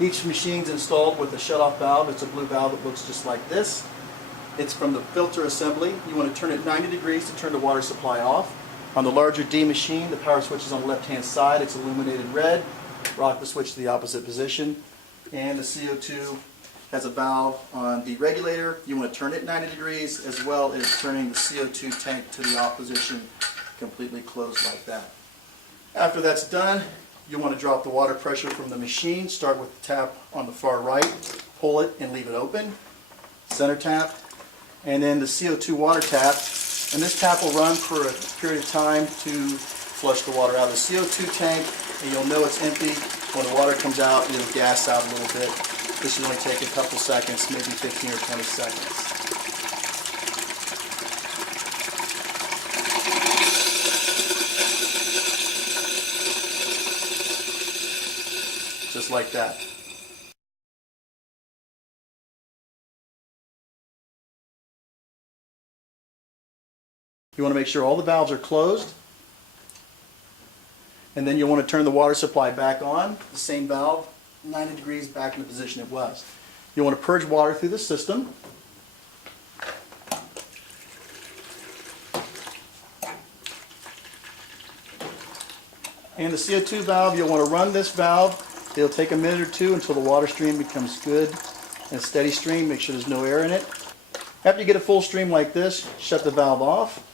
Each machine's installed with a shutoff valve. It's a blue valve that looks just like this. It's from the filter assembly. You want to turn it 90 degrees to turn the water supply off. On the larger D machine, the power switch is on the left-hand side. It's illuminated red. Rock the switch to the opposite position. And the CO2 has a valve on the regulator. You want to turn it 90 degrees, as well as turning the CO2 tank to the off position, completely closed like that. After that's done, you want to drop the water pressure from the machine. Start with the tap on the far right, pull it and leave it open. Center tap, and then the CO2 water tap. And this tap will run for a period of time to flush the water out of the CO2 tank, and you'll know it's empty when the water comes out. It'll gas out a little bit. This should only take a couple seconds, maybe 15 or 20 seconds. Just like that. You want to make sure all the valves are closed, and then you'll want to turn the water supply back on, the same valve, 90 degrees back in the position it was. You'll want to purge water through the system. And the CO2 valve, you'll want to run this valve. It'll take a minute or two until the water stream becomes good and a steady stream. Make sure there's no air in it. After you get a full stream like this, shut the valve off.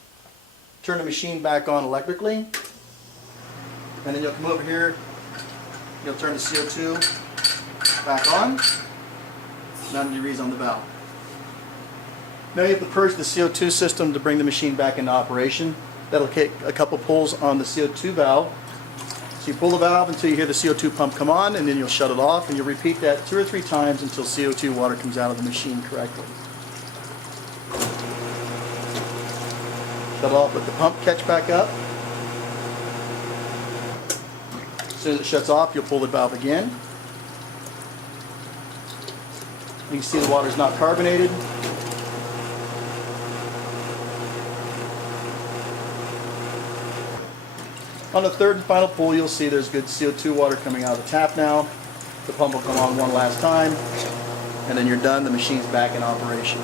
Turn the machine back on electrically. And then you'll come over here. You'll turn the CO2 back on. 90 degrees on the valve. Now you have to purge the CO2 system to bring the machine back into operation. That'll take a couple pulls on the CO2 valve. So you pull the valve until you hear the CO2 pump come on, and then you'll shut it off, and you'll repeat that 2 or 3 times until CO2 water comes out of the machine correctly. Shut it off, let the pump catch back up. As soon as it shuts off, you'll pull the valve again. You can see the water's not carbonated. On the third and final pull, you'll see there's good CO2 water coming out of the tap now. The pump will come on one last time, and then you're done. The machine's back in operation.